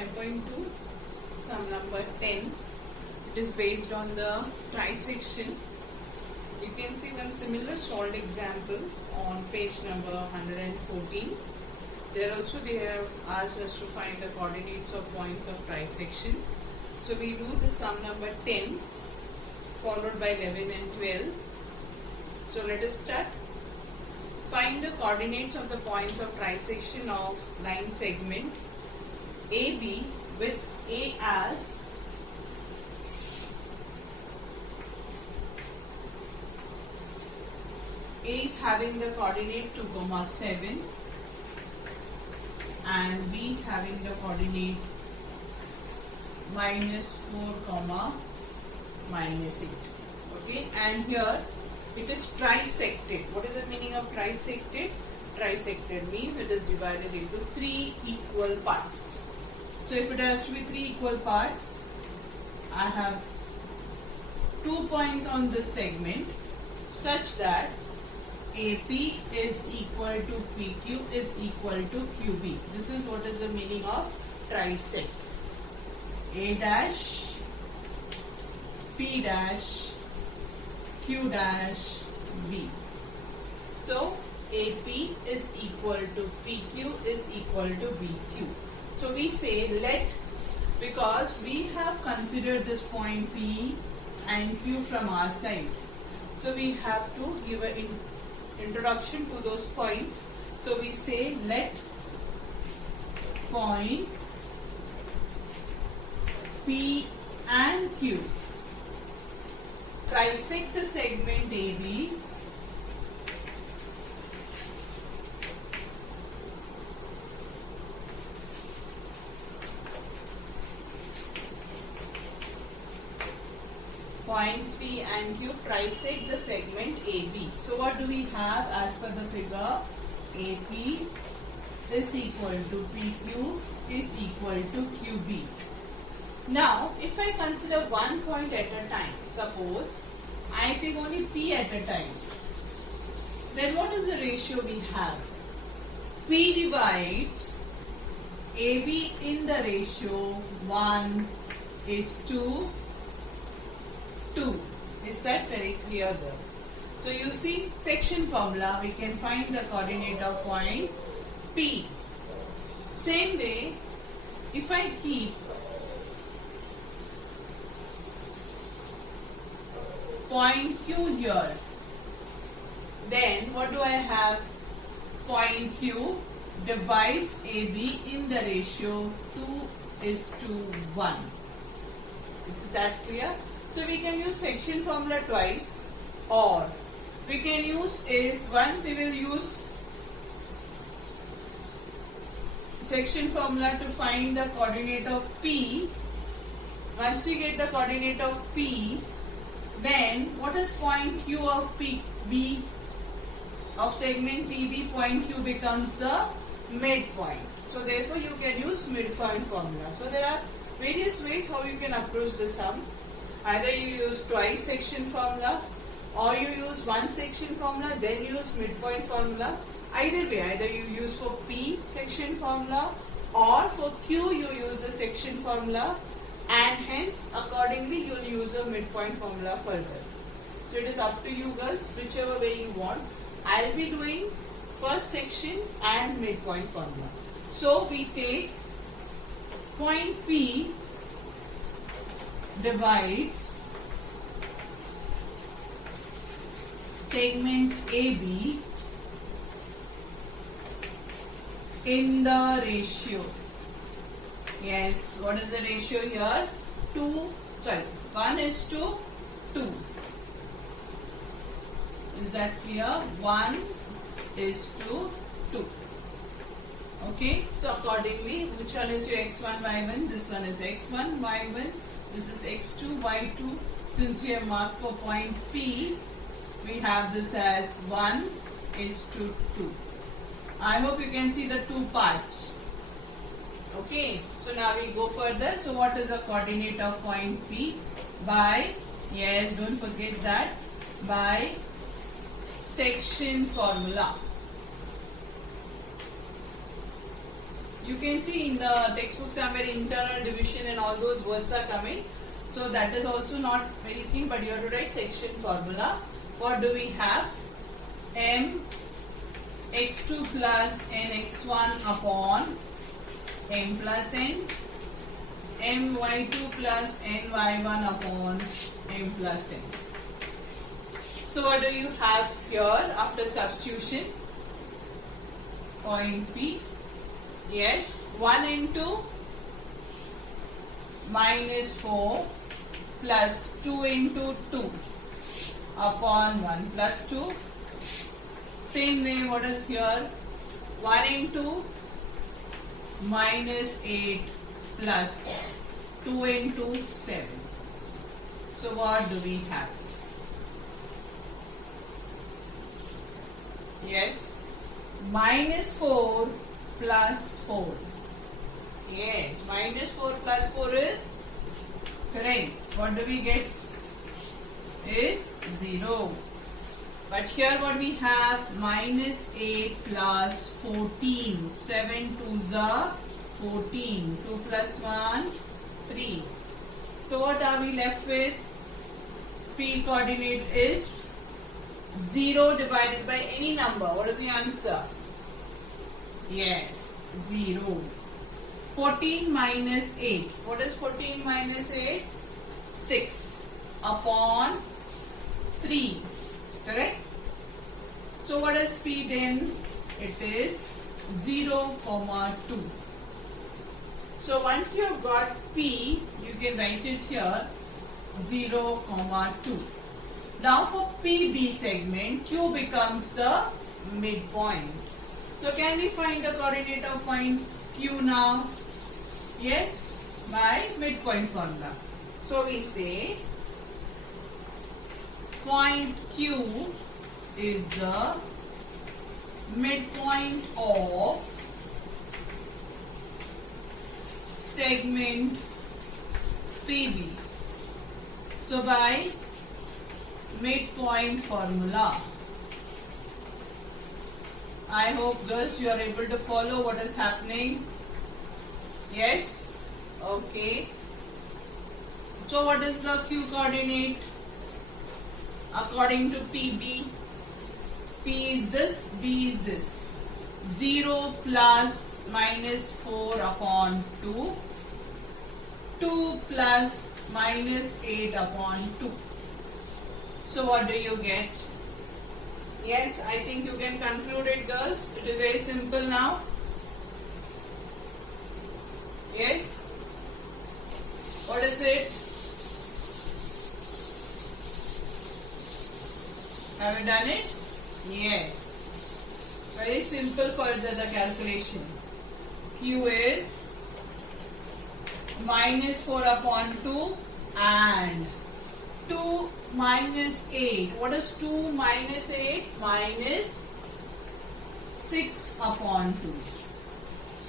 5.2, sum number 10. It is based on the trisection. You can see one similar solved example on page number 114. There also they have asked us to find the coordinates of points of trisection. So we do the sum number 10 followed by 11 and 12. So let us start. Find the coordinates of the points of trisection of line segment AB with A as A is having the coordinate 2, 7 and B is having the coordinate -4, -8. Okay, and here it is trisected. What is the meaning of trisected? Trisected means it is divided into 3 equal parts. So if it has to be 3 equal parts, I have 2 points on this segment such that AP is equal to PQ is equal to QB. This is what is the meaning of trisect. A dash, P dash, Q dash, B. So AP is equal to PQ is equal to BQ. So we say let, because we have considered this point P and Q from our side. So we have to give an introduction to those points. So we say let points P and Q trisect the segment AB points P and Q trisect the segment AB. So what do we have as per the figure? AP is equal to PQ is equal to QB. Now, if I consider one point at a time, suppose I take only P at a time, then what is the ratio we have? P divides AB in the ratio 1 is to 2. Is that very clear, girls? So you see section formula, we can find the coordinate of point P. Same way, if I keep point Q here, then what do I have? Point Q divides AB in the ratio 2 is to 1. Is that clear? So we can use section formula twice, or we can use is once we will use section formula to find the coordinate of P. Once we get the coordinate of P, then what is point Q of B of segment PB? Point Q becomes the midpoint. So therefore you can use midpoint formula. So there are various ways how you can approach the sum. Either you use twice section formula, or you use one section formula then use midpoint formula. Either way, either you use for P section formula or for Q you use the section formula, and hence accordingly you will use the midpoint formula further. So it is up to you girls, whichever way you want. I will be doing first section and midpoint formula. So we take point P divides segment AB in the ratio. Yes, what is the ratio here? 1 is to 2. Is that clear? 1 is to 2. Okay, so accordingly, which one is your x1, y1? This one is x1, y1. This is x2, y2. Since we have marked for point P, we have this as 1 is to 2. I hope you can see the two parts. Okay, so now we go further. So what is the coordinate of point P? By, yes, don't forget that, by section formula. You can see in the textbook somewhere internal division and all those words are coming. So that is also not anything, but you have to write section formula. What do we have? M x2 plus n x1 upon m plus n, m y2 plus n y1 upon m plus n. So what do you have here after substitution? Point P. Yes, 1 into minus 4 plus 2 into 2 upon 1 plus 2. Same way, what is here? 1 into minus 8 plus 2 into 7. So what do we have? Yes, minus 4 plus 4. Yes, minus 4 plus 4 is correct. What do we get? Is 0. But here what we have? Minus 8 plus 14. 7 2s are 14. 2 plus 1, 3. So what are we left with? P coordinate is 0 divided by any number. What is the answer? Yes, 0. 14 minus 8. What is 14 minus 8? 6 upon 3. Correct? So what is P then? It is 0, 2. So once you have got P, you can write it here 0, 2. Now for PB segment, Q becomes the midpoint. So can we find the coordinate of point Q now? Yes, by midpoint formula. So we say point Q is the midpoint of segment PB. So by midpoint formula, I hope girls you are able to follow what is happening. Yes, okay. So what is the Q coordinate according to PB? P is this, B is this. 0 plus minus 4 upon 2. 2 plus minus 8 upon 2. So what do you get? Yes, I think you can conclude it, girls. It is very simple now. Yes. What is it? Have you done it? Yes. Very simple for the calculation. Q is minus 4 upon 2 and 2 minus 8. What is 2 minus 8? Minus 6 upon 2.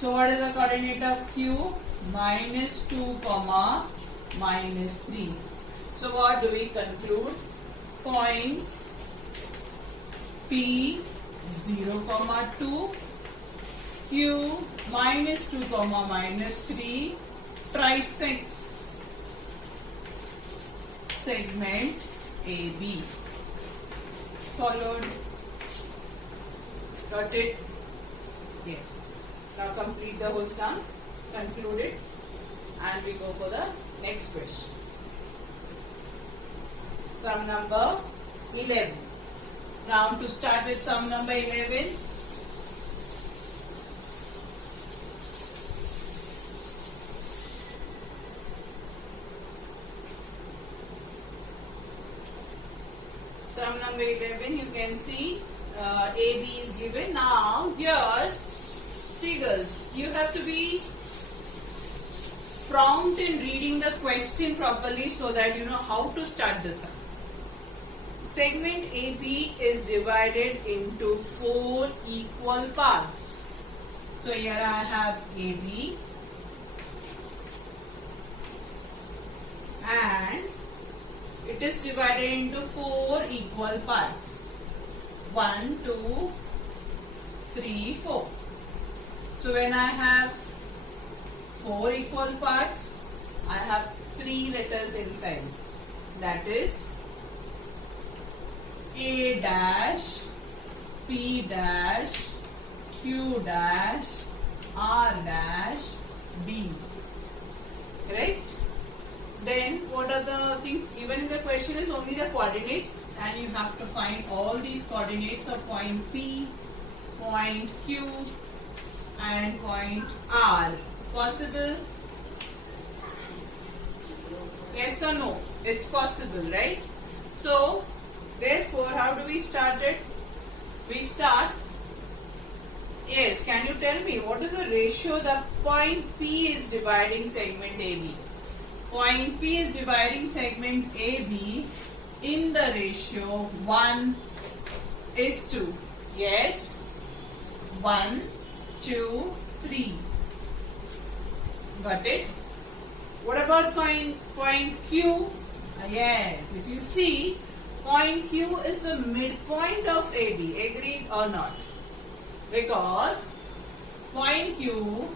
So what is the coordinate of Q? Minus 2 comma minus 3. So what do we conclude? Points P 0 comma 2, Q minus 2 comma minus 3 trisects segment AB. Followed? Got it? Yes. Now complete the whole sum, conclude it, and we go for the next question. Sum number 11. Now to start with sum number 11. Sum number 11, you can see AB is given. Now here, see girls, you have to be prompt in reading the question properly so that you know how to start the sum. Segment AB is divided into 4 equal parts. So here I have AB and it is divided into 4 equal parts. 1, 2, 3, 4. So when I have 4 equal parts. I have 3 letters inside. That is A dash, P dash, Q dash, R dash, B. Correct? Then what are the things given in the question is only the coordinates, and you have to find all these coordinates of point P, point Q and point R. Possible? Yes or no? It's possible, right? So therefore, how do we start it? We start. Yes, can you tell me what is the ratio the point P is dividing segment AB? Point P is dividing segment AB in the ratio 1:2. Yes, 1, 2, 3. Got it? What about point Q? Yes, if you see, point Q is the midpoint of AB. Agreed or not? Because point Q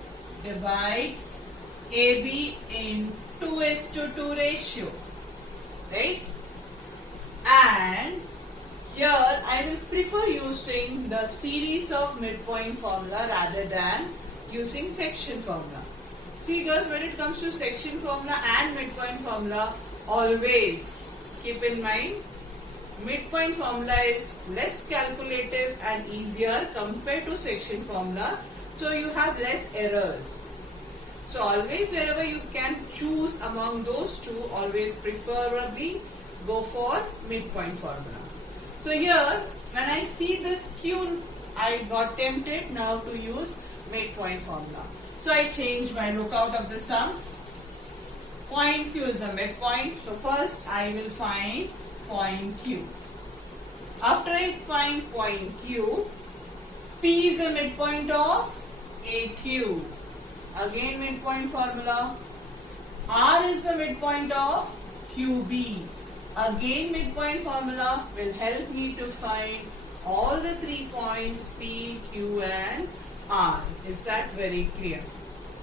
divides AB in 2:2 ratio, right? And here I will prefer using the series of midpoint formula rather than using section formula. See girls, when it comes to section formula and midpoint formula, always keep in mind midpoint formula is less calculative and easier compared to section formula, so you have less errors. So always wherever you can choose among those two, always preferably go for midpoint formula. So here when I see this Q, I got tempted now to use midpoint formula. So I change my lookout of the sum. Point Q is the midpoint. So first I will find point Q. After I find point Q, P is the midpoint of AQ. Again midpoint formula. R is the midpoint of QB. Again midpoint formula will help me to find all the 3 points P, Q and R. Is that very clear?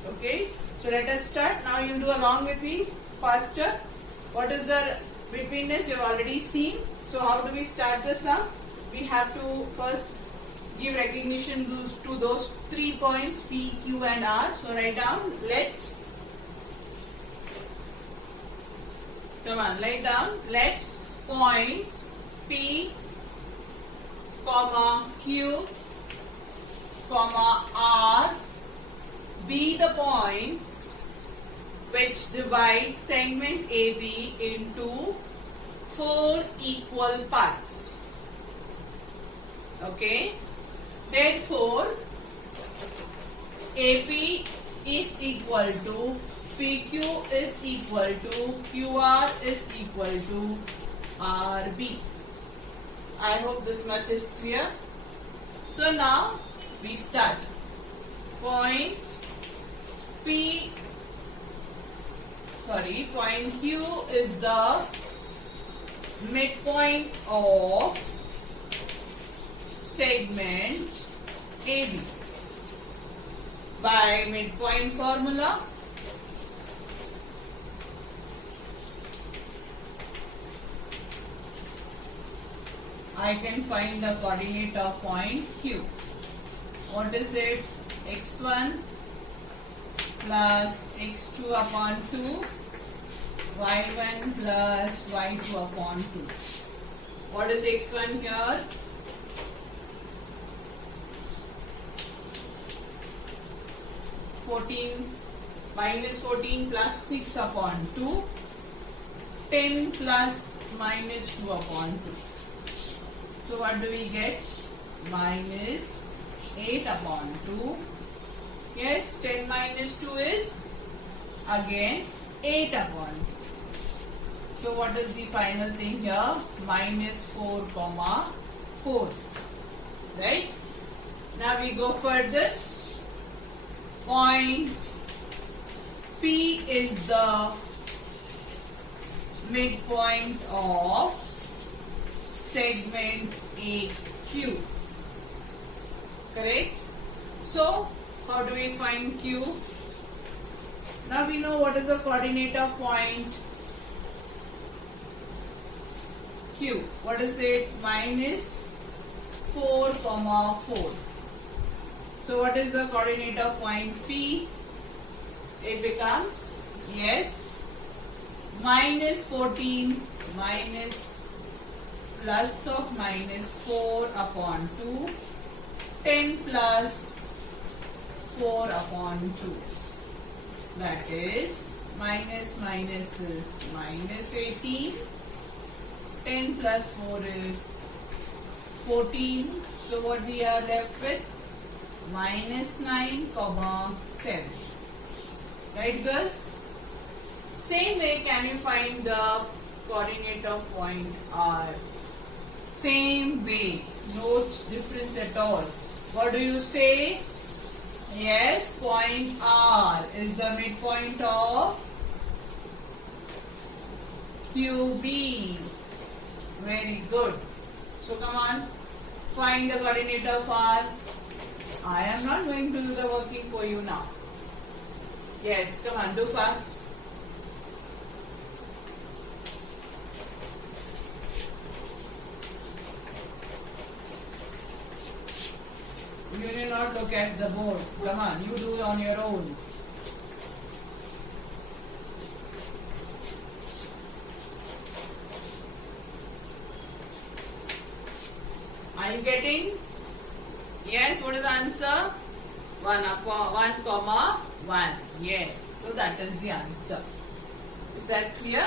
Okay. So let us start. Now you do along with me faster. What is the betweenness? You have already seen. So how do we start the sum? We have to first give recognition to those 3 points P, Q and R. So write down, let points P, Q, R be the points which divide segment AB into 4 equal parts. Okay. Therefore, AP is equal to PQ is equal to QR is equal to RB. I hope this much is clear. So now we start. Point Q is the midpoint of segment AB. By midpoint formula, I can find the coordinate of point Q. What is it? x1 plus x2 upon 2, y1 plus y2 upon 2. What is x1 here? 14 minus 14 plus 6 upon 2, 10 plus minus 2 upon 2. So what do we get? Minus 8 upon 2. Yes, 10 minus 2 is again 8 upon 2. So what is the final thing here? Minus 4 comma 4. Right? Now we go further. Point P is the midpoint of segment AQ. Correct? So, how do we find Q? Now we know what is the coordinate of point Q. What is it? Minus 4, 4. So what is the coordinate of point P? It becomes, yes, minus 14 minus plus of minus 4 upon 2, 10 plus 4 upon 2. That is minus minus is minus 18. 10 plus 4 is 14. So what we are left with? Minus 9, 7. Right, girls? Same way can you find the coordinate of point R? Same way. No difference at all. What do you say? Yes, point R is the midpoint of QB. Very good. So come on, find the coordinate of R. I am not going to do the working for you now. Yes, come on, do fast. You need not look at the board. Come on, you do it on your own. Are you getting? Yes, what is the answer? 1 comma 1. Yes, so that is the answer. Is that clear?